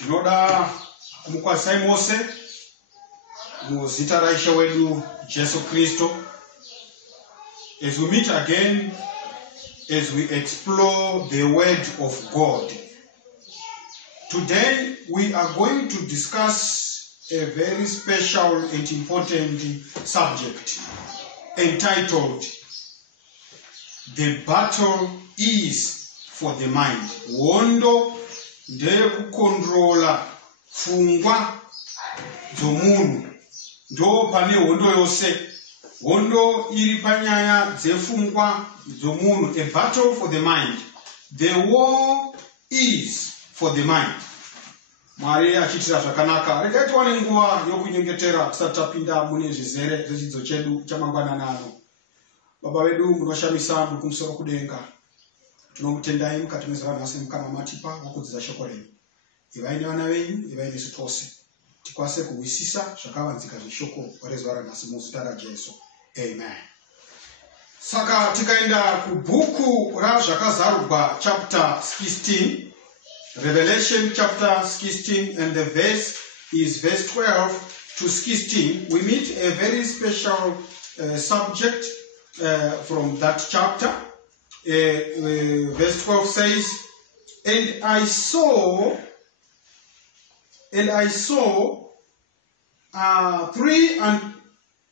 Tinoda kumukwazisai mose muzita raishe wedu Jesu Kristo. As we meet again, as we explore the word of God. Today we are going to discuss a very special and important subject entitled The Battle is for the Mind. Wondo de kukontrola fungwa dzomunu ndo pane hondo yose. Hondo iri panyaya dzefungwa dzomunu. A battle for the mind. The war is for the mind. Mwari achitira zvakanaka. Regai tiwane nguva yokunyengetera tisati tapinda mune zvizere zvechidzo chedu chamangwanani ano. Baba vedu munoshamisa muri kumusoro kudenga. Tinomutendai mukati mwezuva ranhasi mukana matipa wakudzidza shoko renyu. Ivai nevana venyu, ivai nesu tose. Tikwanise kuwisisa zvakavanzika zveshoko rezuva ranhasi muzita raJesu. Amen. Saka tikaenda kubhuku razvakazarurwa chapter 16. Revelation chapter 16 and the verse is verse 12 to 16. We meet a very special subject from that chapter. Verse 12 says, And I saw three and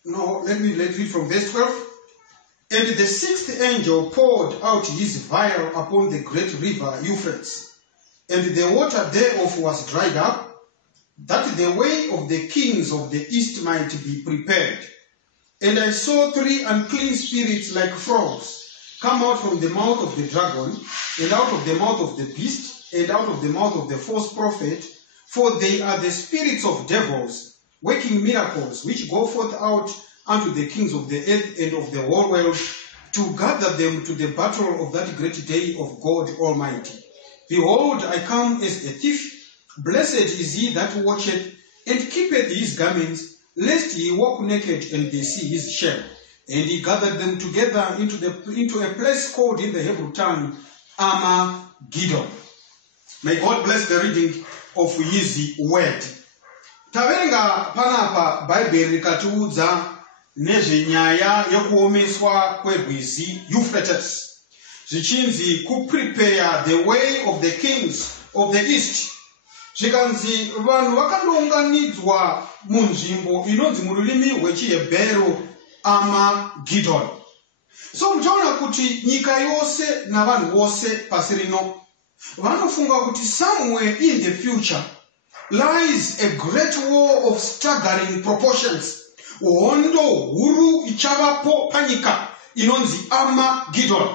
no, let me read from verse 12. And the sixth angel poured out his vial upon the great river Euphrates, and the water thereof was dried up, that the way of the kings of the east might be prepared. And I saw three unclean spirits like frogs come out from the mouth of the dragon, and out of the mouth of the beast, and out of the mouth of the false prophet, for they are the spirits of devils, working miracles, which go forth out unto the kings of the earth and of the whole world, to gather them to the battle of that great day of God Almighty. Behold, I come as a thief. Blessed is he that watcheth, and keepeth his garments, lest he walk naked and they see his shame. And he gathered them together into a place called in the Hebrew tongue, Armageddon. May God bless the reading of his word. Taverenga panapa Bible rikatiudza nezvenyaya yekuomeswa kwerwizi Euphrates. Zvichinzi kuprepare the way of the kings of the east. Zvikanzi vanhu vakandounganidzwa munzvimbo inonzi mururimi rwechiHebheru Armageddon. So muchaona kuti nyika yose navanhu vose pasi rino vanofunga kuti somewhere in the future lies a great war of staggering proportions. Hondo huru ichavapo panyika inonzi Armageddon.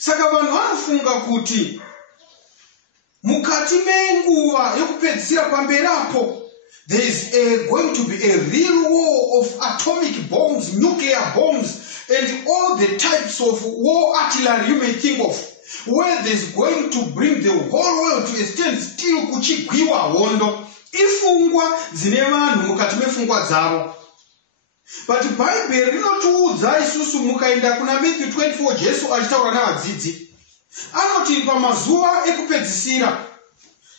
Saka vanhu vanofunga kuti mukati menguva yekupedzisira pamberapo there is going to be a real war of atomic bombs, nuclear bombs, and all the types of war artillery you may think of, where there's going to bring the whole world to a standstill kuchigwiwa hondo ifungwa dzine vanhu mukati mefungwa dzavo. But Bible rinotiudza isusu mukaenda kuna Matthew 24 Jesu achitaura navadzidzi. Anoti pamazuva ekupedzisira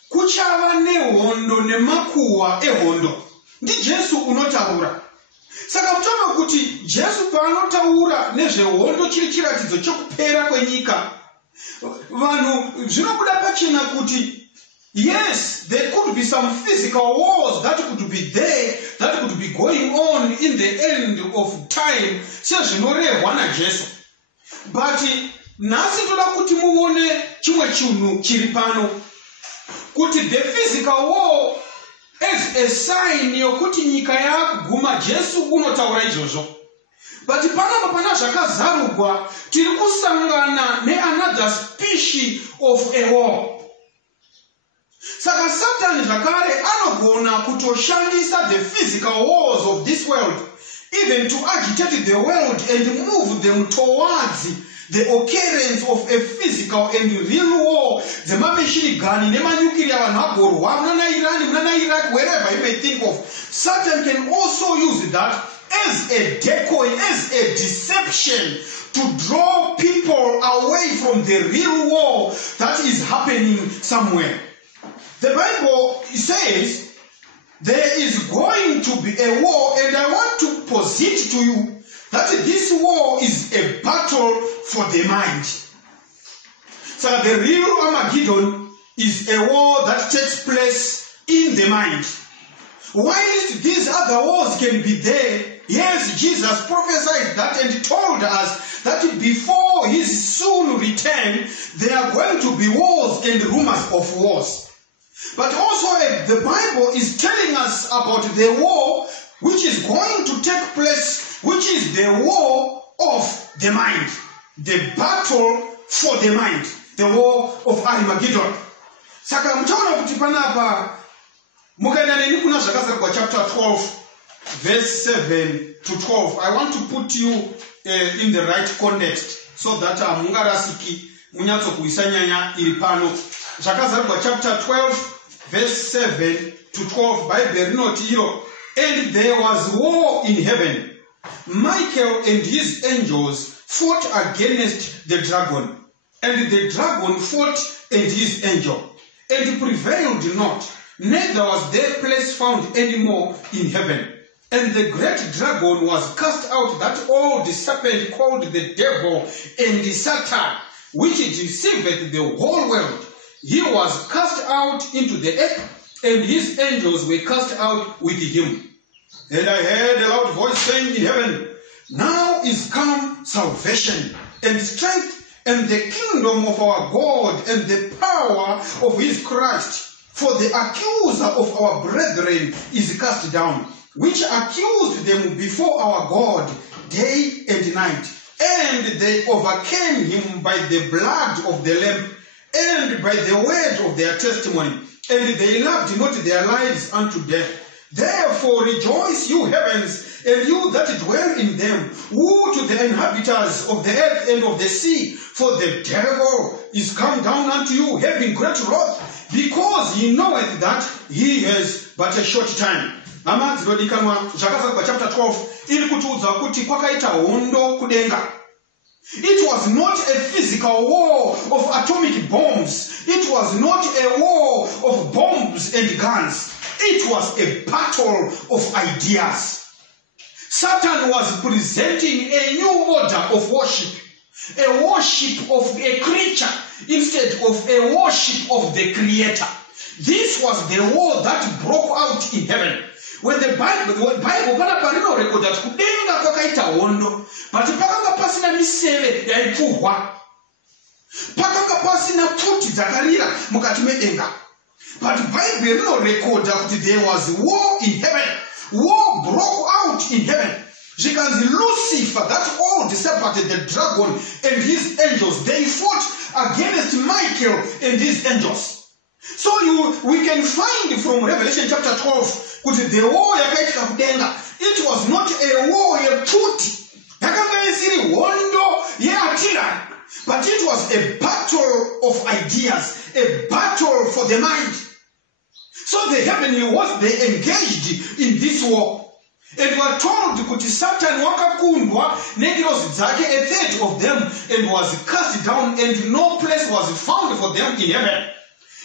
kuchava nehondo nemakuhwa ehondo. Ndi Jesu unotaura. Saka muchaona kuti Jesu paanotaura nezvehondo chiri chiratidzo chokupera kwenyika. Vanhu zvinobuda pachena kuti yes, there could be some physical wars that could be there, that could be going on in the end of time. Sezvinorehwa naJesu. But nhasi toda kuti muone chimwe chinhu chiri pano. Kuti the physical war as a sign yokuti nyika yakuguma Jesu unotaura izvozvo. But panapa pana zvakazarurwa tiri kusangana another species of a war. Saka Satan zvakare anogona kutoshandisa the physical wars of this world even to agitate the world and move them towards the occurrence of a physical and real war. The machine gun, the nuclear and Iraq, wherever you may think of. Satan can also use that as a decoy, as a deception to draw people away from the real war that is happening somewhere. The Bible he says, there is going to be a war, and I want to posit to you that this war is a battle for the mind. So the real Armageddon is a war that takes place in the mind. Whilst these other wars can be there, yes, Jesus prophesied that and told us that before his soon return, there are going to be wars and rumors of wars. But also the Bible is telling us about the war which is going to take place, which is the war of the mind. The battle for the mind. The war of Armageddon. Saka mtaona kuti panapa mukaenda neni kuna zvakazara kwa chapter 12 verse 7 to 12. I want to put you in the right context so that mungarasiki munyatso kuisa nyanya iri pano. Zvakazara kwa chapter 12 verse 7 to 12. Bible rinoti iro, and there was war in heaven. Michael and his angels fought against the dragon, and the dragon fought and his angel, and prevailed not, neither was their place found any more in heaven. And the great dragon was cast out, that old serpent called the devil and the Satan, which deceiveth the whole world. He was cast out into the earth, and his angels were cast out with him. And I heard a loud voice saying in heaven, now is come salvation and strength and the kingdom of our God and the power of his Christ. For the accuser of our brethren is cast down, which accused them before our God day and night. And they overcame him by the blood of the Lamb and by the word of their testimony. And they loved not their lives unto death. Therefore rejoice, you heavens, and you that dwell in them. Woe to the inhabitants of the earth and of the sea, for the devil is come down unto you, having great wrath, because he knoweth that he has but a short time. Amadzi dodikanwa zvakazara pachapter 12 iri kutiudza kuti kwakaita hondo kudenga. It was not a physical war of atomic bombs. It was not a war of bombs and guns. It was a battle of ideas. Satan was presenting a new order of worship. A worship of a creature instead of a worship of the Creator. This was the war that broke out in heaven. When the Bible panapa record that kudenga kwakaita hondo, but pakanga pasina miseve yaipfuhwa, pakanga pasina pfuti dzakarira mukati medenga. But Bible record that there was war in heaven. War broke out in heaven. Because Lucifer, that old serpent, the dragon and his angels, they fought against Michael and his angels. So we can find from Revelation chapter 12 kuti the war yakaitika kudenga, it was not a war yepfuti, yakanga isiri hondo yeartillery, but it was a battle of ideas, a battle for the mind. So the heavenly hosts, they engaged in this war. And were told kuti Satan wakakundwa negiros dzake, a third of them, and was cast down, and no place was found for them in heaven.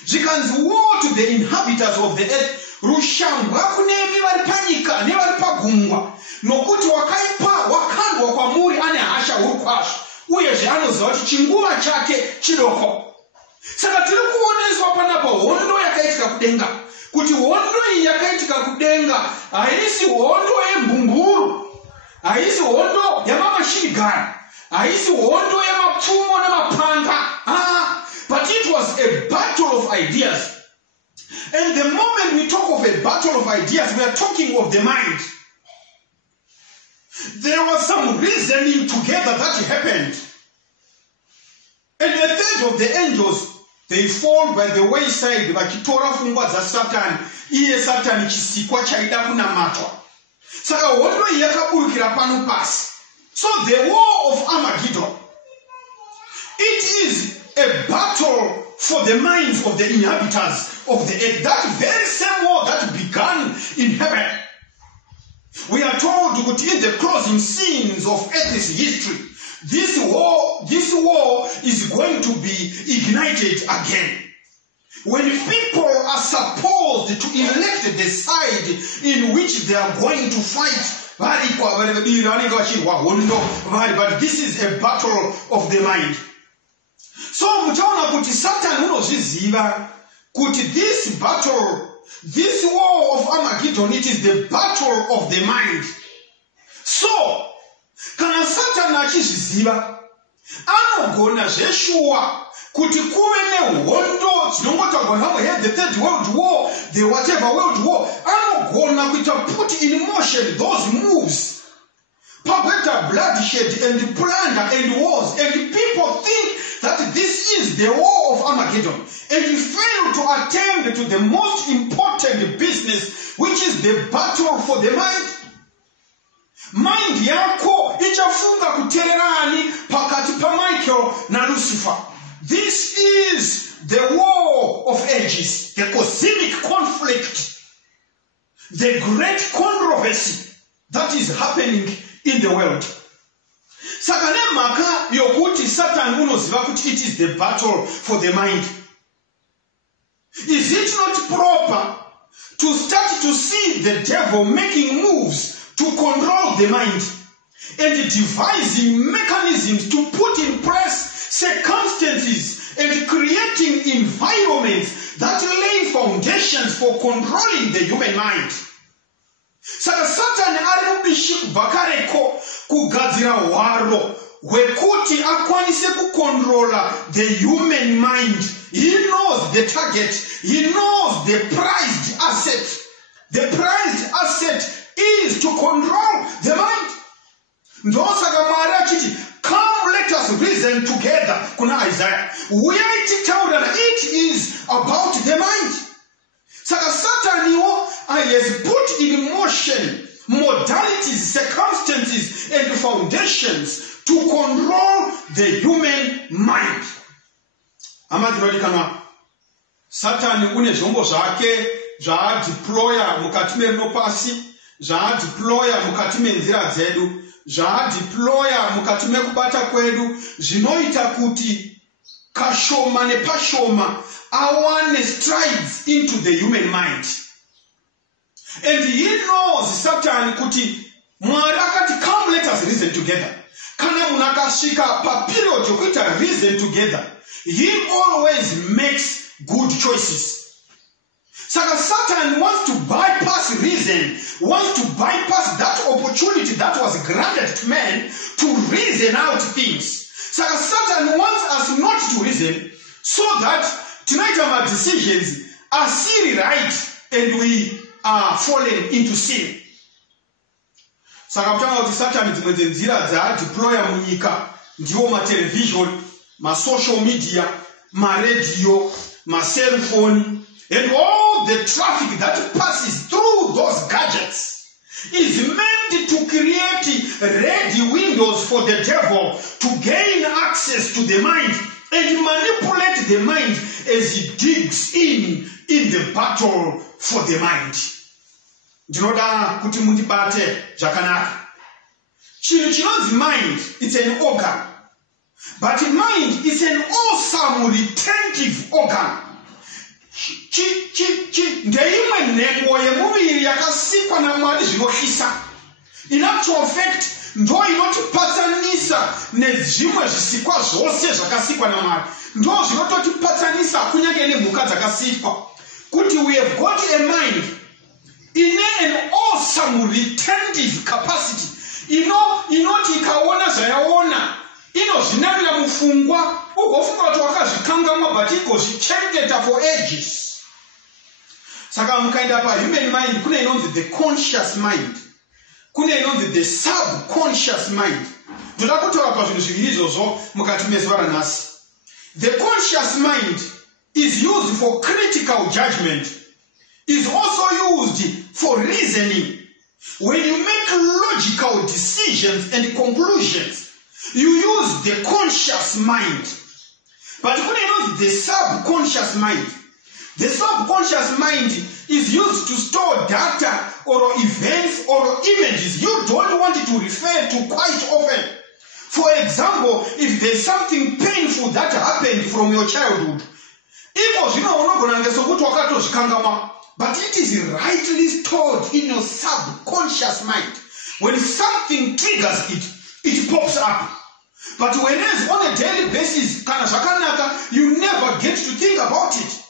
Zvikanzi war to the inhabitants of the earth, rushambwa kunemi vari panyika nevari pagungwa, nokuti wakaipa wakandwa kwamuri ane hasha huru kwazvo, uyezve anoziva kuti chinguva chake chidoko. Saka tiri kuoneswa panapa hondo yakaitika kudenga, kuti hondo iyi yakaitika kudenga haisi hondo yembumburu, haisi hondo yamamashirigani, haisi hondo yamapfumo namapanga. But it was a battle of ideas. And the moment we talk of a battle of ideas, we are talking of the mind. There was some reasoning together that happened. And a third of the angels, they fall by the wayside, vachitora pfungwa dzaSatan, iye Satan chisikwa chaida kunamatwa. Saka hondo iyi yakaburukira pano pasi. So the war of Armageddon, it is a battle for the minds of the inhabitants of the earth. That very same war that began in heaven. We are told that in the closing scenes of earth's history, this war is going to be ignited again. When people are supposed elect the side in which they are going to fight. But this is a battle of the mind. So mutaona kuti Satan unozviziva kuti this battle, this war of Armageddon, it is the battle of the mind. So kana Satan achizviziva anogona zveshuwa kuti kuve nehondo dzinongotagwa namo here, the third world war, the whatever world war, anogona kuita put in motion those moves. Pagweta bloodshed and plunder and wars, and people think that this is the war of Armageddon, and you fail to attend to the most important business, which is the battle for the mind. Mind yako ichafunga kutererani pakati pa Michael na Lucifer. This is the war of ages, the cosmic conflict, the great controversy that is happening in the world. Sakane maka yokuti Satan unoziva kuti it is the battle for the mind. Is it not proper to start to see the devil making moves to control the mind and devising mechanisms to put in place circumstances and creating environments that lay foundations for controlling the human mind? Saka Satan ari mubishi kubakareko kugadzira hwaro hwekuti akwanise kukontrola the human mind. He knows the target. He knows the prized asset. The prized asset is to control the mind. Ndosaka Mwari achiti, come let us reason together. Kuna Isaiah. Where it tells that it is about the mind. Saka Satan has put in motion modalities, circumstances, and foundations to control the human mind. Amadinolikana. Satan une zvombo zvake deploya mukati merinopasi, deploya mukati menzira dzedu, deploya mukati mekubata kwedu, zvinoita kuti kashoma nepashoma awane strides into the human mind. And he knows Satan kuti Mwari akati, come let us reason together. Kana munakashika pa period yokuita reason together, he always makes good choices. Saka Satan wants to bypass reason, wants to bypass that opportunity that was granted to man to reason out things. Saka Satan wants us not to reason so that tonight our decisions are still right and we are falling into sin. Saka kutanga kuti Satan dzimwe nzira dza deploya munyika ndiwo ma television, ma social media, ma radio, my cell phone, and all the traffic that passes through those gadgets is meant to create ready windows for the devil to gain access to the mind and manipulate the mind as he digs in the battle for the mind. Ndinoda kuti mundibate zvakanaka. Chinhu chinonzi mind, it's an organ. But mind is an awesome retentive organ. Ndeimwe nhengo yemuviri yakasikwa naMwari zvinoshisa. In actual fact, ndo inotipatsanisa nezvimwe zvisikwa zvose zvakasikwa naMwari. Ndo zvinototipatsanisa kunyange nemhuka dzakasikwa. Kuti we have got a mind in an awesome retentive capacity. Inoti ikaona zvayaona. Inozvinavira mufungwa ugofunga kuti wakazvikangamwa but igozvichengeta for ages. Saka mukaenda pa human mind kune inonzi the conscious mind, kune inonzi the subconscious mind. Ndoda kutaura pazvinhu zviviri izvozvo mukati mezuva ranhasi. The conscious mind is used for critical judgment, is also used for reasoning. When you make logical decisions and conclusions, you use the conscious mind. But when you use the subconscious mind, the subconscious mind is used to store data or events or images you don't want to refer to quite often. For example, if there's something painful that happened from your childhood, but it is rightly stored in your subconscious mind. When something triggers it, it pops up. But whereas on a daily basis, you never get to think about it.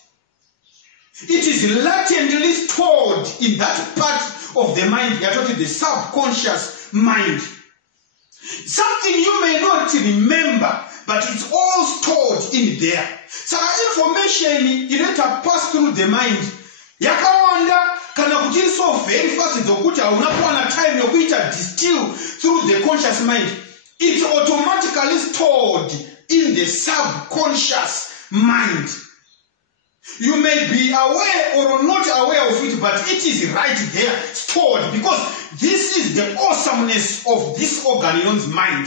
It is latently stored in that part of the mind, you're talking the subconscious mind. Something you may not remember, but it's all stored in there. So information you let her pass through the mind. Yakawanda kana kuti so very fast zokuti unapoona time yokuita distill through the conscious mind. It's automatically stored in the subconscious mind. You may be aware or not aware of it, but it is right there, stored, because this is the awesomeness of this organ in one's mind.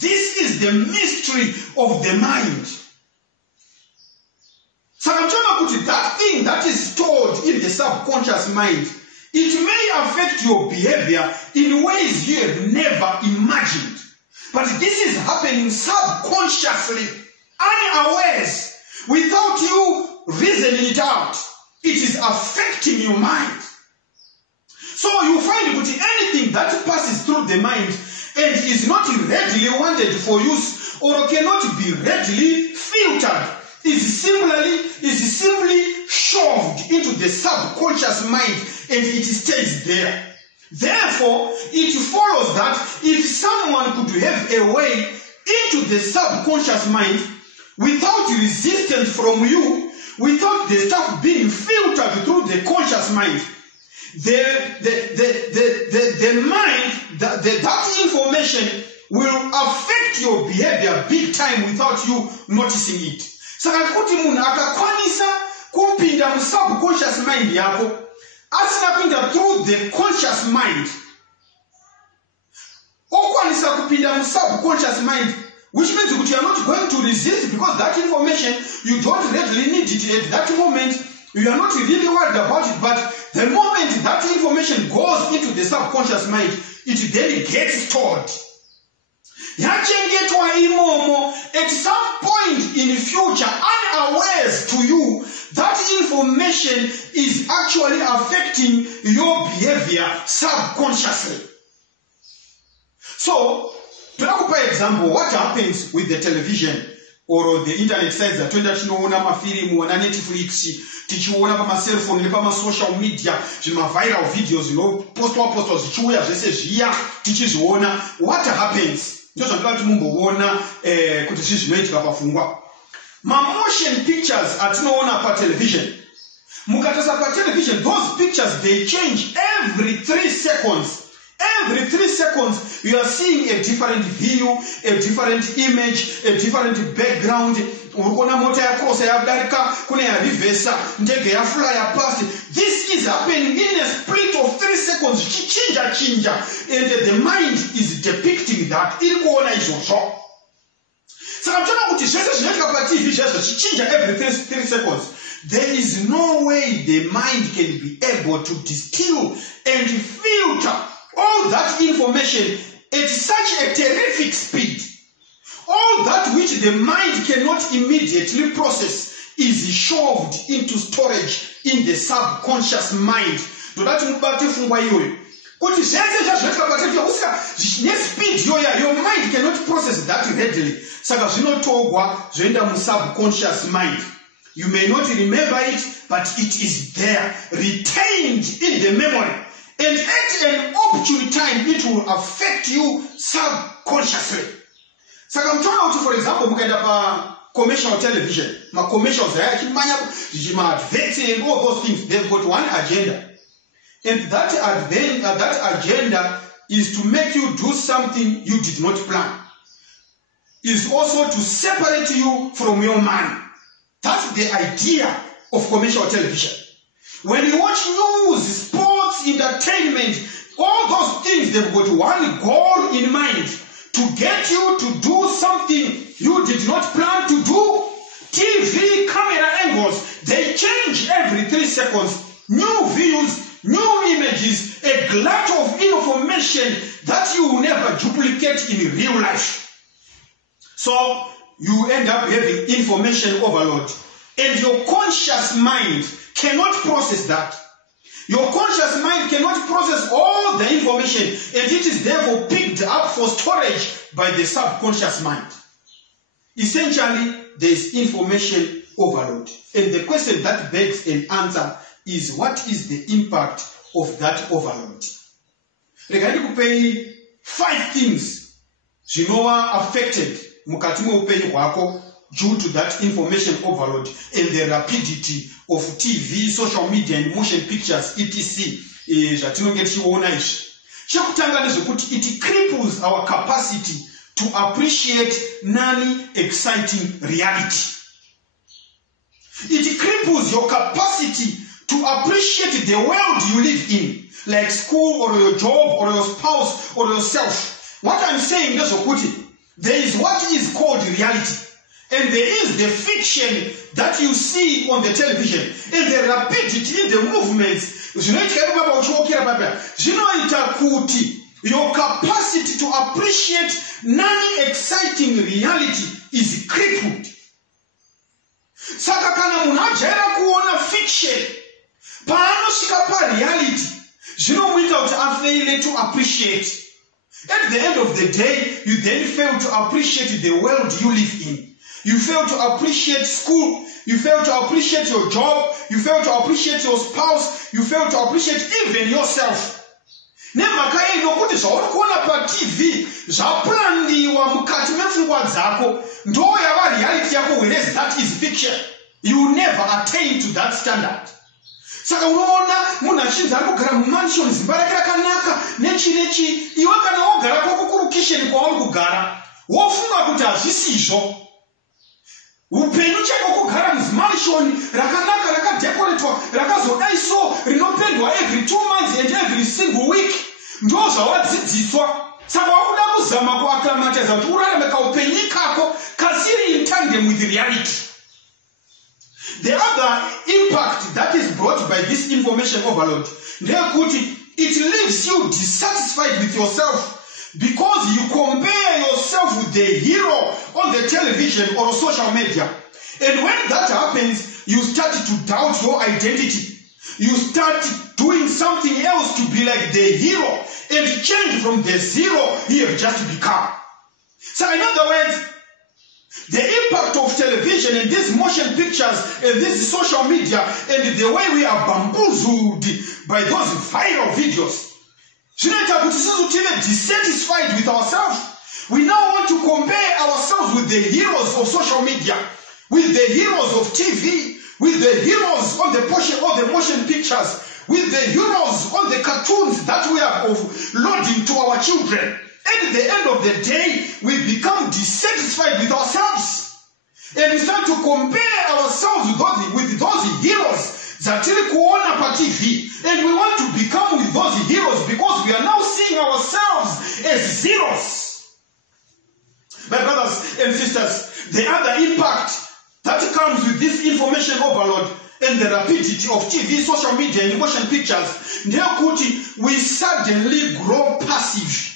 This is the mystery of the mind. So I'm trying to put that thing that is stored in the subconscious mind, it may affect your behavior in ways you have never imagined. But this is happening subconsciously, unawares, without you reasoning it out. It is affecting your mind. So you find that anything that passes through the mind and is not readily wanted for use or cannot be readily filtered is simply shoved into the subconscious mind and it stays there. Therefore, it follows that if someone could have a way into the subconscious mind without resistance from you, without the stuff being filtered through the conscious mind, the mind, that information will affect your behavior big time without you noticing it. Saka kuti munhu akakwanisa kupinda mu subconscious mind yako, asina through the conscious mind, okwanisa kupinda mu subconscious mind, which means that you are not going to resist because that information, you don't readily need it at that moment. You are not really worried about it, but the moment that information goes into the subconscious mind, it then gets stored. At some point in the future, unawares to you, that information is actually affecting your behavior subconsciously. So, to give an example, what happens with the television or the internet sites that tunoona mafilimu wana Netflix, tichiona pa cell phone, pa social media, zvima viral videos, postwa zichiuya zvese zviya tichizviona. What happens? Ndozo ndikati mumboona kuti zvinoitika pafungwa. Motion pictures atinoona pa television. Mukatasa pa television, those pictures they change every 3 seconds. Every 3 seconds, you are seeing a different view, a different image, a different background. Urikona mota ya kosa ya darika, kuna ya reversa, ndege ya fly ya past. This is happening in a split of 3 seconds. Chinja. And the mind is depicting that. Irikuona izosho. Saka mchana kuti zvese zvinoitika pa TV zvese chichinja every 3 seconds. There is no way the mind can be able to distill and filter all that information at such a terrific speed. All that which the mind cannot immediately process is shoved into storage in the subconscious mind. Your mind cannot process that readily. Subconscious mind. You may not remember it, but it is there, retained in the memory. And at an opportune time, it will affect you subconsciously. So I'm trying to, for example, mukaenda pa commercial television, ma commercials, and all those things, they've got one agenda. And that agenda is to make you do something you did not plan. Is also to separate you from your man. That's the idea of commercial television. When you watch news, sports, entertainment, all those things, they've got one goal in mind. To get you to do something you did not plan to do. TV, camera angles, they change every 3 seconds. New views, new images, a glut of information that you will never duplicate in real life. So, you end up having information overload. And your conscious mind cannot process that. Your conscious mind cannot process all the information, and it is therefore picked up for storage by the subconscious mind. Essentially, there is information overload. And the question that begs an answer is, what is the impact of that overload? Regarding kupei 5 things zvinova affected mukati meupenyu hwako due to that information overload and the rapidity of TV, social media and motion pictures, etc. Zvatinenge tichiona izvi. Chekutanga ndezvekuti it cripples our capacity to appreciate non-exciting reality. It cripples your capacity to appreciate the world you live in, like school or your job or your spouse or yourself. What I'm saying is, there is what is called reality, and there is the fiction that you see on the television, and the rapidity in the movements. Your capacity to appreciate non-exciting reality is crippled. Saka kana munhu ajaira kuona fiction, paanosvika pareality, zvinomuita kuti afeile to appreciate. At the end of the day, you then fail to appreciate the world you live in. You fail to appreciate school. You fail to appreciate your job. You fail to appreciate your spouse. You fail to appreciate even yourself. Nemhaka inokuti zvauri kuona paTV zvaplandiwa mukati mepfungwa dzako ndo yava reality yako, whereas that is fiction. You never attain to that standard. Saka unoona munhu achinzi ari kugara mumansion, zimba rake rakanaka nechi iwe kana wogara kwako kuri kitchen kwauri kugara wofunga kuti hazvisizvo. Upenyu chako kugara mumansion rakanaka rakadekoratwa rakazodai so rinopendwa every 2 months and every single week ndo zvawadzidziswa. Saka wakuda kuzama kuacclimatize kuti urarame kaupenyu kako kasiri in tandem with reality. The other impact that is brought by this information overload, it leaves you dissatisfied with yourself because you compare yourself with the hero on the television or social media. And when that happens, you start to doubt your identity. You start doing something else to be like the hero and change from the zero you have just become. So in other words, the impact of television and these motion pictures and this social media and the way we are bamboozled by those viral videos, dissatisfied with ourselves. We now want to compare ourselves with the heroes of social media, with the heroes of TV, with the heroes on the motion pictures, with the heroes on the cartoons that we are loading to our children. At the end of the day, we become dissatisfied with ourselves. And we start to compare ourselves with those heroes that kuona pa TV. And we want to become with those heroes because we are now seeing ourselves as zeros. My brothers and sisters, the other impact that comes with this information overload and the rapidity of TV, social media, and motion pictures, we suddenly grow passive.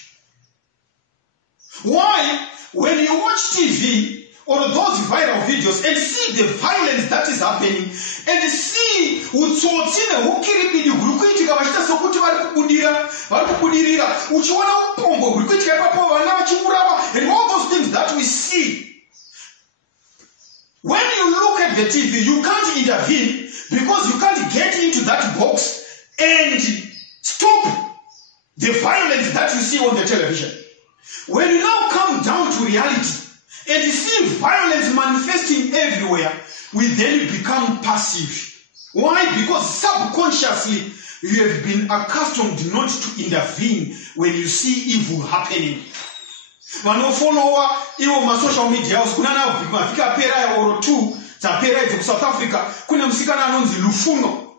Why? When you watch TV or those viral videos and see the violence that is happening and see utsotsi nehukiribidi huri kuitika vachita sokuti vari kubudirira uchiona upongo huri kuitika ipapo vana vachiurawa and all those things that we see. When you look at the TV, you can't intervene because you can't get into that box and stop the violence that you see on the television. When you now come down to reality and you see violence manifesting everywhere, we then become passive. Why? Because subconsciously you have been accustomed not to intervene when you see evil happening. Vanofollowa iwo masocial media kunana vika pera oro 2 dzapera idzi South Africa kune musikana anonzi Lufuno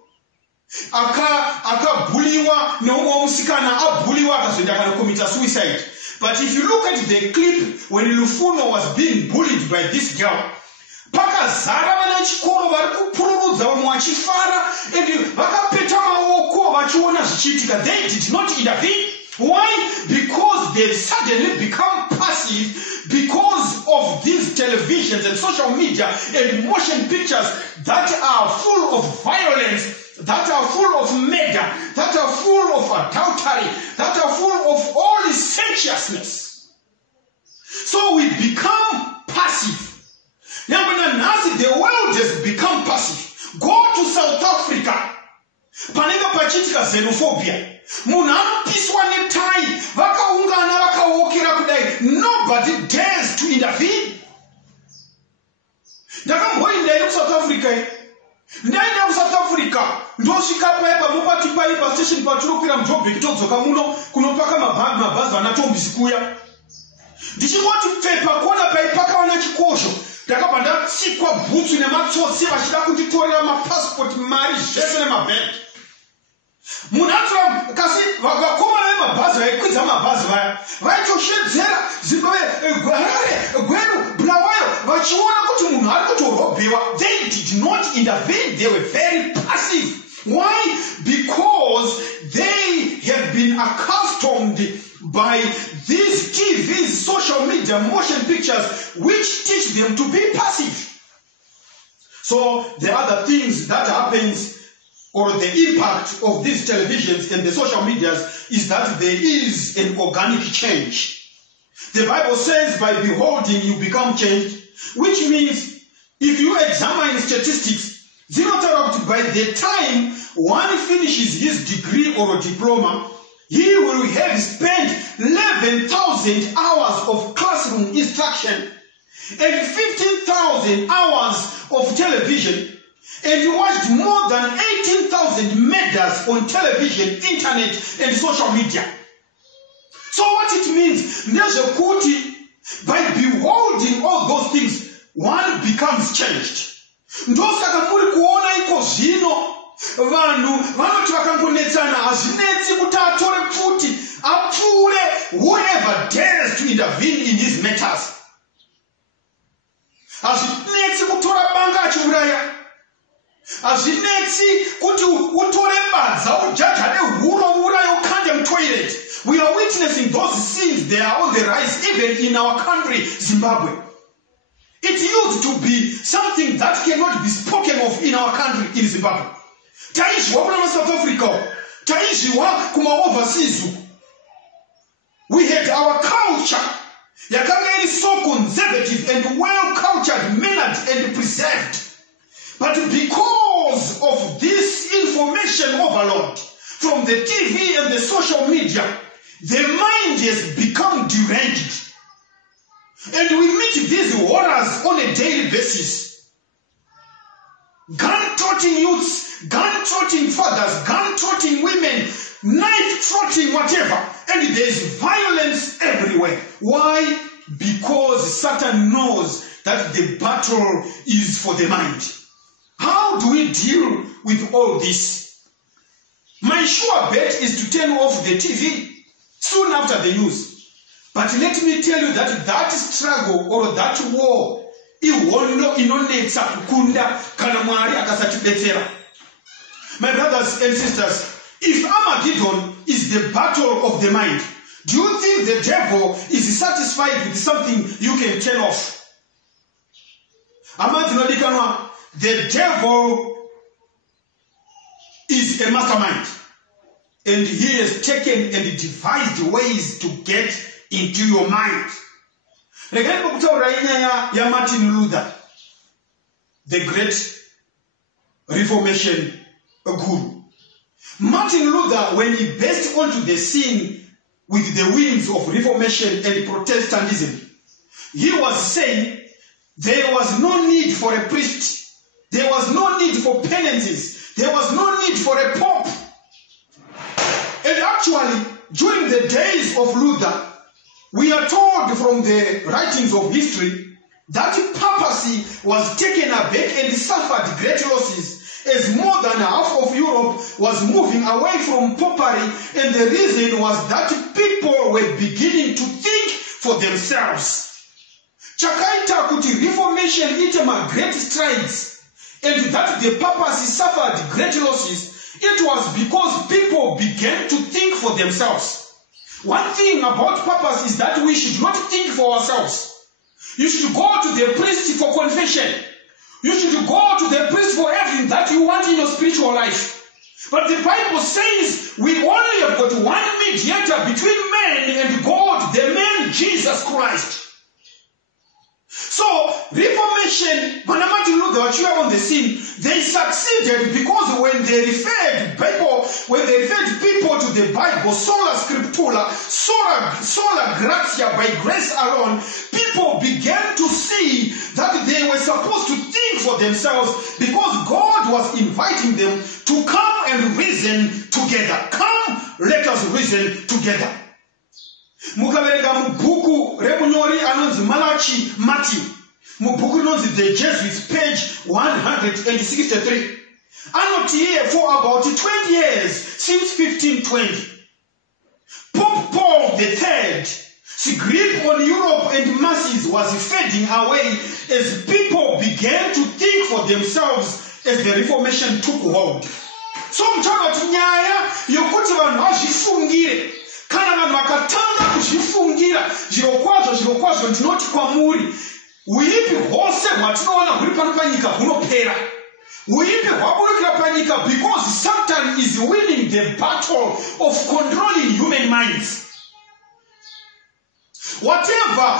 akabuliwa neumwe musikana abuliwa akazoenda kanocommit suicide. But if you look at the clip when Lufuno was being bullied by this girl, pakazara vana chikoro vari kupururudza vamwe vachifara and vakapeta maoko vachiona zvichiitika. They did not intervene. Why? Because they suddenly become passive because of these televisions and social media and motion pictures that are full of violence that are full of murder, that are full of adultery, that are full of all licentiousness. So we become passive. Now, the world has become passive. Go to South Africa. Panega pachitika xenophobia. Munhu anopiswa netai, vakaungana vakawokera kudai. Nobody dares to intervene. Ndakamboenda kuSouth Africa. Ndaenda kuSouth Africa. Ndosvika paipa mupati paipa station pachirokwira muJoburg todzoka muno kunopaka mabhazi vanatombisi kuya. Ndichingoti pfepa kuona paipaka vana chikosho. Ndakabva ndatsikwa bhutsu nematsotsi vachida kunditorera mapassport, mari zvese nemabhegi. Munhu atora kasi vakomana vemabhazi vaikwidza mabhazi vaya vaitoshedzera Zimbabwe gwedu Bulawayo vachiona kuti munhu ari kutorobhewa. They did not intervene. They were very passive. Why? Because they have been accustomed by these TVs, social media, motion pictures, which teach them to be passive. So the other things that happens, or the impact of these televisions and the social medias, is that there is an organic change. The Bible says by beholding you become changed, which means if you examine statistics, by the time one finishes his degree or diploma, he will have spent 11,000 hours of classroom instruction and 15,000 hours of television, and watched more than 18,000 murders on television, internet, and social media. So what it means, by beholding all those things, one becomes changed. Ndosaka muri kuona iko zvino vanhu vanoti vakangonetsana hazvinetsi kuti atore pfuti apfuure whoever dares to intervene in his matters. Hazvinetsi kutora banga achiuraya. Hazvinetsi kuti utore badza ujaja nehuro uuraye ukande mutoilet. We are witnessing those scenes. They are on the rise even in our country, Zimbabwe. It used to be something that cannot be spoken of in our country, in Zimbabwe. Taizhiwa kuna South Africa. Taizhiwa kuma overseas. We had our culture. Yakanga is so conservative and well cultured, mannered and preserved. But because of this information overload from the TV and the social media, the mind has become deranged. And we meet these horrors on a daily basis. Gun-toting youths, gun-toting fathers, gun-toting women, knife-trotting whatever. And there is violence everywhere. Why? Because Satan knows that the battle is for the mind. How do we deal with all this? My sure bet is to turn off the TV soon after the news. But let me tell you that that struggle or that war, ihondo inonetsa kukunda kana Mwari akasatibetsera. My brothers and sisters, if Armageddon is the battle of the mind, do you think the devil is satisfied with something you can turn off? The devil is a mastermind, and he has taken and devised ways to get into your mind. Ya Martin Luther, the great Reformation guru. Martin Luther, when he burst onto the scene with the winds of Reformation and Protestantism, he was saying there was no need for a priest. There was no need for penances. There was no need for a pope. And actually, during the days of Luther, we are told from the writings of history that papacy was taken aback and suffered great losses, as more than half of Europe was moving away from popery, and the reason was that people were beginning to think for themselves. Chakaita kuti Reformation ite great strides, and that the papacy suffered great losses, it was because people began to think for themselves. One thing about papacy is that we should not think for ourselves. You should go to the priest for confession. You should go to the priest for everything that you want in your spiritual life. But the Bible says we only have got one mediator between man and God, the man Jesus Christ. So, Reformation, when Martin Luther was on the scene, they succeeded because when they referred people to the Bible, sola scriptura, sola gratia, by grace alone, people began to see that they were supposed to think for themselves because God was inviting them to come and reason together. Come, let us reason together. Mukavereka mubhuku remunyori anonzi Malachi Matthew. Mubhuku rinonzi The Jesuits, page 163. Anoti here for about 20 years, since 1520. Pope Paul III's grip on Europe and masses was fading away as people began to think for themselves as the Reformation took hold. So mtaona nyaya yokuti vanhu vazvifungire. Kana vanhu vakatanga kuzvifungira zviro ndinoti kwamuri uipi hwose hwatinoona huri pano panyika hunopera. Uipi hwaburukira panyika because Satan is winning the battle of controlling human minds. Whatever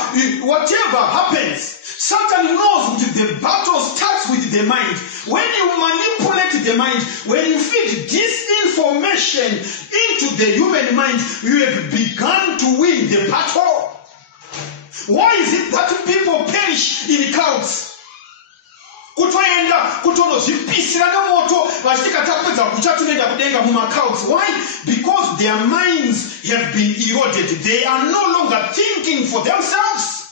happens, Satan knows that the battle starts with the mind. When you manipulate the mind, when you feed disinformation into the human mind, you have begun to win the battle. Why is it that people perish in cults? Why? Because their minds have been eroded. They are no longer thinking for themselves.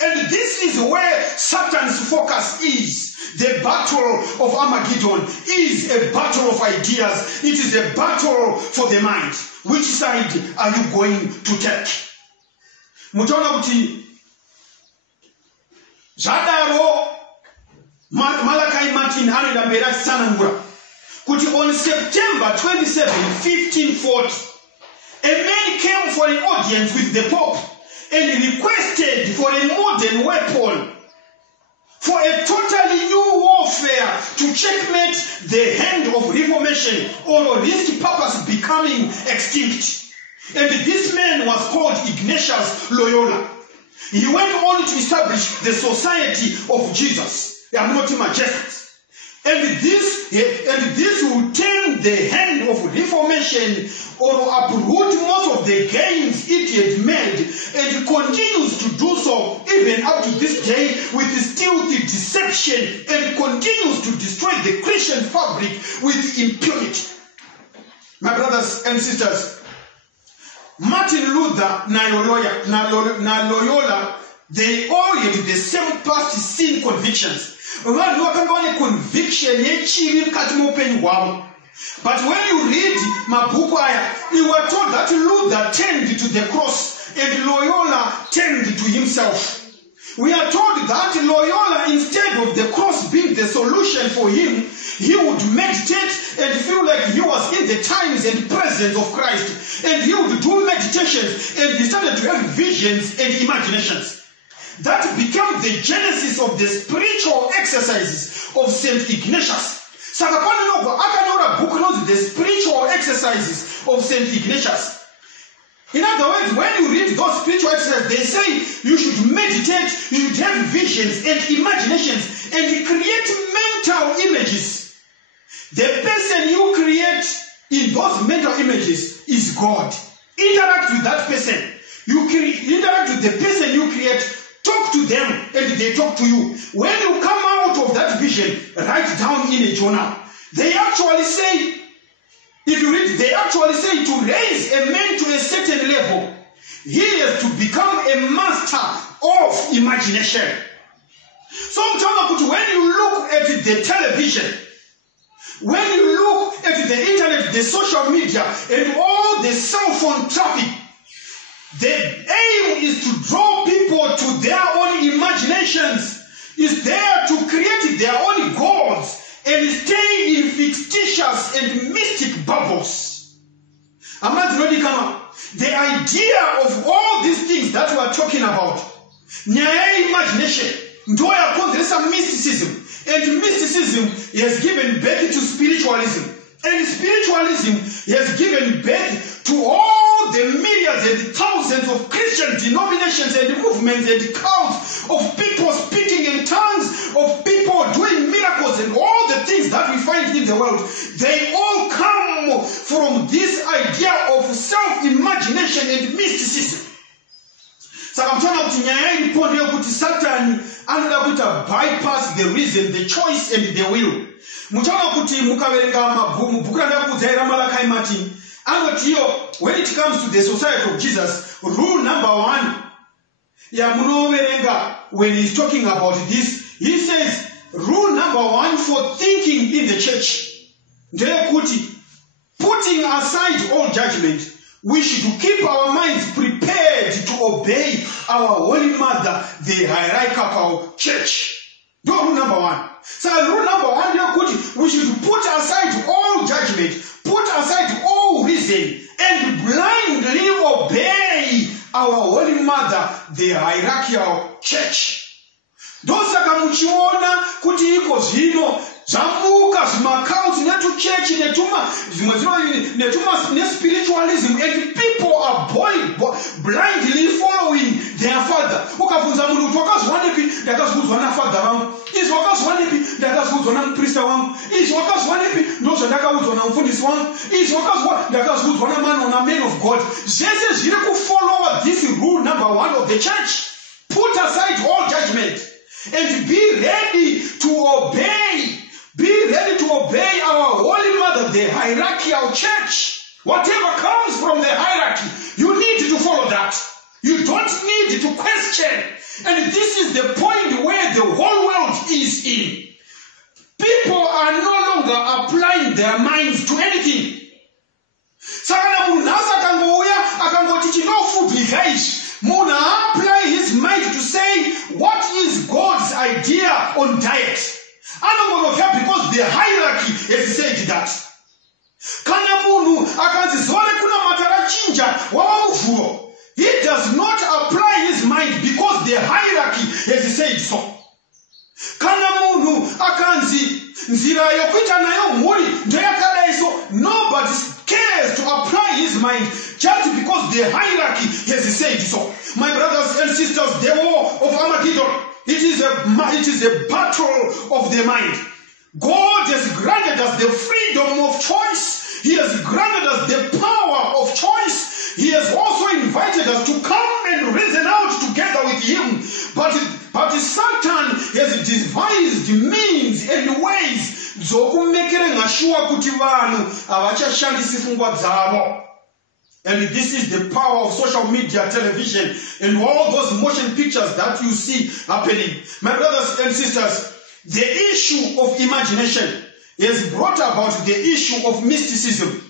And this is where Satan's focus is. The battle of Armageddon is a battle of ideas. It is a battle for the mind. Which side are you going to take? Mutaona kuti Zadaro Malachi Martin anoenda mberi achitsanangura kuti on September 27, 1540, a man came for an audience with the Pope and requested for a modern weapon for a totally new warfare to checkmate the hand of Reformation or risk purpose becoming extinct. And this man was called Ignatius Loyola. He went on to establish the Society of Jesus. They are not majestics. And this will turn the hand of Reformation or uproot most of the gains it had made, and continues to do so even up to this day with stealthy deception, and continues to destroy the Christian fabric with impunity. My brothers and sisters, Martin Luther na Loyola, they all had the same past sin convictions. Vanhu vakanga vane conviction yechivi mukati muupenyu hwavo. But when you read mabhuku aya, you were told that Luther turned to the cross and Loyola turned to himself. We are told that Loyola, instead of the cross being the solution for him, he would meditate and feel like he was in the times and presence of Christ. And he would do meditations, and he started to have visions and imaginations. That became the genesis of the spiritual exercises of St. Ignatius. Saka pano akanyora book knows the spiritual exercises of St. Ignatius. In other words, when you read those spiritual exercises, they say you should meditate, you should have visions and imaginations, and create mental images. The person you create in those mental images is God. Interact with that person. You interact with the person you create. Talk to them and they talk to you. When you come out of that vision, write down in a journal. They actually say, if you read, they actually say to raise a man to a certain level, he has to become a master of imagination. Sometimes when you look at the television, when you look at the internet, the social media, and all the cell phone traffic, the aim is to draw people to their own imaginations, is there to create their own gods and stay in fictitious and mystic bubbles. The idea of all these things that we are talking about, nyaya imagination, ndo yakonzeresa mysticism, and mysticism has given birth to spiritualism. And spiritualism has given birth to all the millions and thousands of Christian denominations and movements and cults of people speaking in tongues, of people doing miracles and all the things that we find in the world. They all come from this idea of self-imagination and mysticism. Saka mtona kuti nyaya ilipo ndio kuti Satan anoda kuita bypass the reason, the choice and the will. Mtona kuti mukaverenga mabhuku bhuku kuzaira Malachi Martin anotiyo, when it comes to the society of Jesus, rule number 1 ya munoverenga when he's talking about this, he says rule number 1 for thinking in the church ndeye kuti putting aside all judgment, we should keep our minds prepared to obey our Holy Mother, the hierarchical church. Do rule number 1. So rule number 1, we should put aside all judgment, put aside all reason, and blindly obey our Holy Mother, the hierarchical church. Dosaka muchiona kuti iko zvino zvamuka zvimakauts netu church netuma spiritualism, and people are blindly following their father. Ukavunza munhu kuti wakazwa nepi, ndakazwa nafather vangu. Izvi wakazwa nepi, ndakazwa namuprista wangu. Izvi wakazwa nepi, ndozvandakaudzwa namufundisi wangu. Izvi wakazwa, ndakazwa na man of God. Zvese zviri kufollow this rule number 1 of the church. Put aside all judgment and be ready to obey. Be ready to obey our Holy Mother, the hierarchical church. Whatever comes from the hierarchy, you need to follow that. You don't need to question. And this is the point where the whole world is in. People are no longer applying their minds to anything. Sakana munasa kangouya akangoti chinofudhika ichi. Munhu apply his mind to say, what is God's idea on diet? Because the hierarchy has said that. Kana munhu akanzi zore kuna matarachinja wavamuvulo. He does not apply his mind because the hierarchy has said so. Kana munhu akanzi nzira yokuita nayo mhuri ndoyakadai so, nobody cares to apply his mind just because the hierarchy has said so. My brothers and sisters, the war of Armageddon, it is a battle of the mind. God has granted us the freedom of choice. He has granted us the power of choice. He has also invited us to come and reason out together with him. But Satan has devised means and ways zokumekerenga sure kuti vanhu avachashandisi pfungwa dzavo. And this is the power of social media, television, and all those motion pictures that you see happening. My brothers and sisters, the issue of imagination has brought about the issue of mysticism.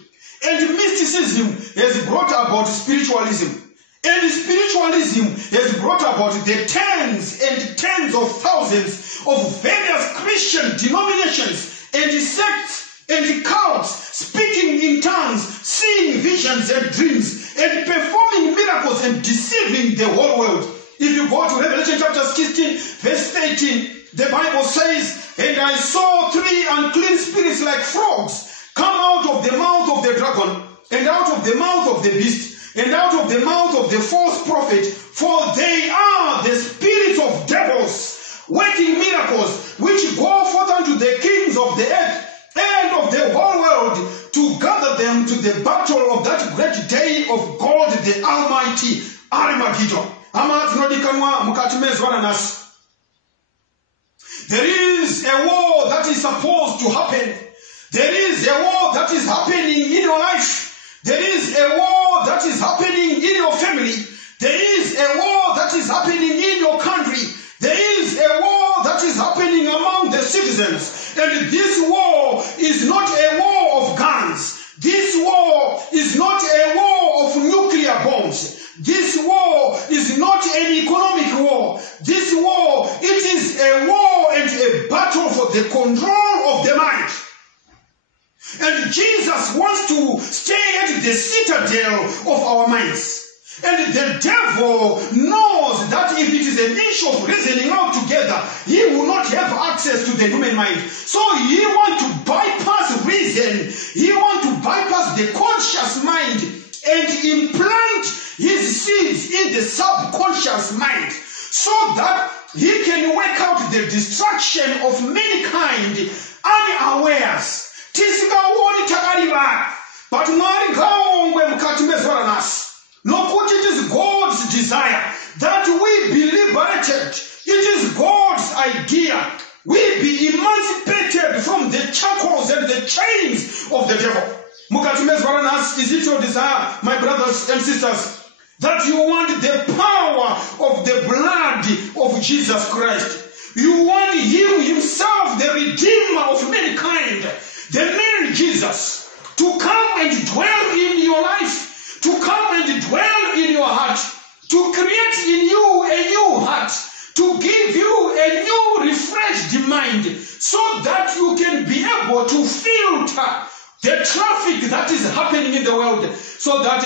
And mysticism has brought about spiritualism. And spiritualism has brought about the tens and tens of thousands of various Christian denominations and sects and cults, speaking in tongues, seeing visions and dreams, and performing miracles and deceiving the whole world. If you go to Revelation chapter 16, verse 18, the Bible says, and I saw 3 unclean spirits like frogs come out of the mouth of the dragon, and out of the mouth of the beast, and out of the mouth of the false prophet, for they are the spirits of devils, working miracles, which go forth unto the kings of the earth and of the whole world, to gather them to the battle of that great day of God the Almighty, Armageddon. There is a war that is supposed to happen. There is a war that is happening in your life. There is a war that is happening in your family. There is a war that is happening in your country. There is a war that is happening among the citizens. And this war is not a war of guns. This war is not a war of nuclear bombs. This war is not an economic war. This war, it is a war and a battle for the control of the mind. And Jesus wants to stay at the citadel of our minds. And the devil knows that if it is an issue of reasoning out together, he will not have access to the human mind. So he wants to bypass reason. He wants to bypass the conscious mind and implant his seeds in the subconscious mind so that he can work out the destruction of mankind unawares. Tisikaoni takariva, but mwari ngaongwe mukati mezora nasi. Nokuti it is God's desire that we be liberated. It is God's idea. We be emancipated from the shackles and the chains of the devil. Mukati mezora nasi, is it your desire, my brothers and sisters, that you want the power of the blood of Jesus Christ? You want him himself, the Redeemer of mankind, the man Jesus, to come and dwell in your life, to come and dwell in your heart, to create in you a new heart, to give you a new refreshed mind, so that you can be able to filter the traffic that is happening in the world, so that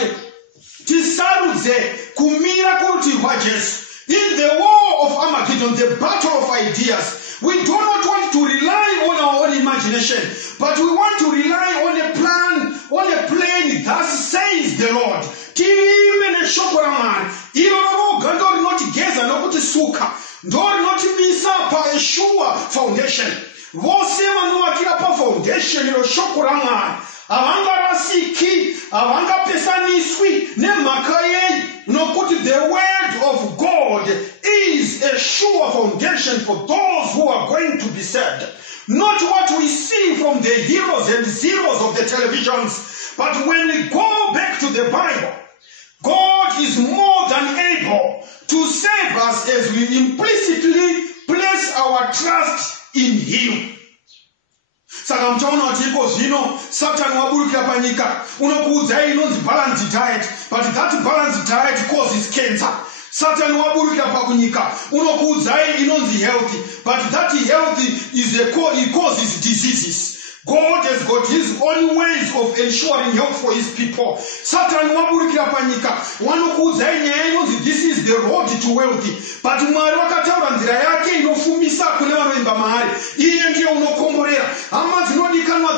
tisarudze kumira kurutiwa Jesu. In the war of Armageddon, the battle of ideas, we do not want to rely on our own imagination, but we want to rely on a plan, on a plane. Thus says the Lord. Timene shokoraman, ilo gandori not geza no kuti suka, ndori not misa pa Yeshua foundation. Vose manuakira pa foundation ilo shokoraman. Avanga rasiki, avanga pesaniswi, ne makaye. No, put the word of God is a sure foundation for those who are going to be saved. Not what we see from the heroes and zeros of the televisions, but when we go back to the Bible, God is more than able to save us as we implicitly place our trust in Him. Saka mtaona watiko zino, Satan waburukira panyika, unokuudza inonzi balanced diet, but that balanced diet causes cancer. Satan waburukira pakunyika, unokuudza inonzi healthy, but that healthy it causes diseases. God has got his own ways of ensuring help for his people. Satan waburukira panyika, wanokuudza inonzi this is the road to wealthy, but Mwari wakataura nzira yake inofumisa kune vanoimba mahari. Iye ndiye unokomborera.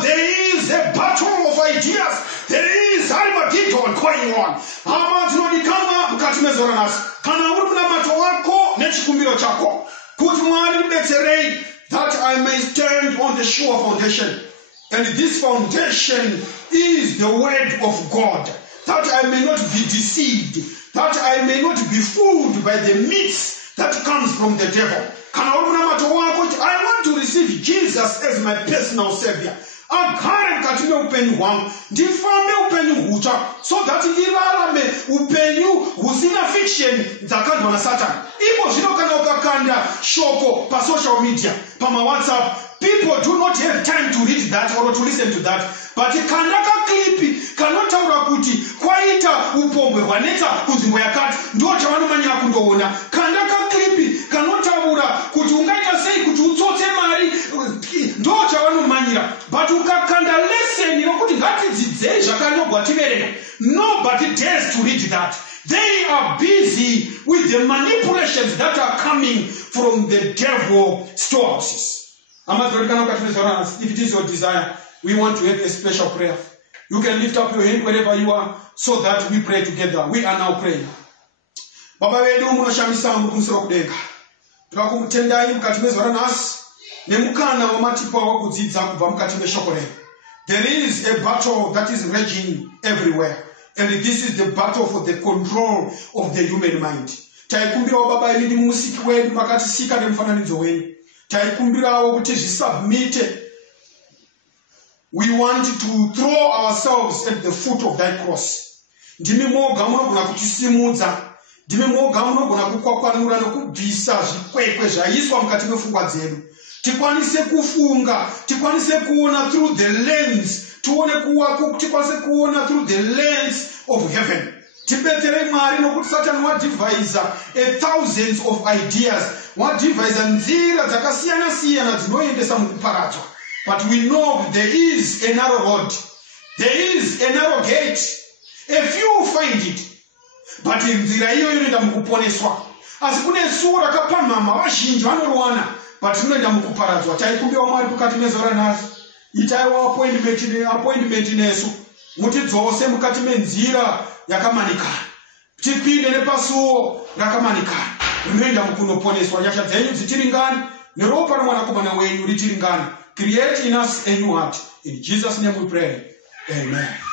There is a battle of ideas. There is Armageddon going on. Mukati mezora nasi. Kana uri muna mato wako nechikumbiro chako. Kuti Mwari ndibetserei that I may stand on the sure foundation. And this foundation is the word of God. That I may not be deceived. That I may not be fooled by the myths that comes from the devil. I want to receive Jesus as my personal savior. Agare mukati meupenyu hwangu, ndifambe upenyu hutsva, so that ndirarame upenyu husina fiction dzakandwa naSatan. Ipo zvino kana ukakanda shoko pa social media, pama WhatsApp, people do not have time to read that or to listen to that. But kanda kaklipi kanotaura kuti kwaita upombwe hwanetsa kunzvimbo yakati, ndo chavanomanyira kundoona. Kanda kaklipi kanotaura kuti ungaita sei kuti utsotse mari, ndo chavanomanyira. But ukakanda lesson yokuti ngatidzidzei zvakanyorwa tiverenge, nobody dares to read that. They are busy with the manipulations that are coming from the devil storehouses. If it is your desire, we want to have a special prayer. You can lift up your hand wherever you are so that we pray together. We are now praying. Baba vedu munoshamisa mukumusoro kudenga. Tukakutendai mukati mezora nasi nemukana wamatipa wakudzidza kubva mukati meshoko renyu. There is a battle that is raging everywhere. And this is the battle for the control of the human mind. Taikumbirawo baba vedu mumusiki wedu makatisika nemufananidzo wenyu. Taikumbirawo kuti zvisubmite. We want to throw ourselves at the foot of that cross. Ndimi moga munogona kutisimudza. Ndimi moga munogona kukwakwanura nokubvisa zvikwekwe zvaiswa mukati mepfungwa dzedu. Tikwanise kufunga, tikwanise kuona through the lens, tikwanise kuona through the lens of heaven. Tibetere Mwari nokuti Satan wadivhaisa thousands of ideas. Wadivhaisa nzira dzakasiyana siyana dzinoendesa mukuparadzwa. But we know there is a narrow road. There is a narrow gate. A few find it. but nzira iyo inoenda mukuponeswa. Asi kune suo rakapamhama vazhinji vanorwana but rinoenda mukuparadzwa. Taikumbiwa Mwari mukati mezora nhasi. Itaiwa appointment nesu mutidzose mukati menzira yakamanikana. Tipinde nepasuo rakamanikana. Rinoenda mukunoponeswa. Nyasha dzenyu dzitiringane neropa ramwanakomana wenyu ritiringane. Create in us a new heart. In Jesus' name we pray. Amen.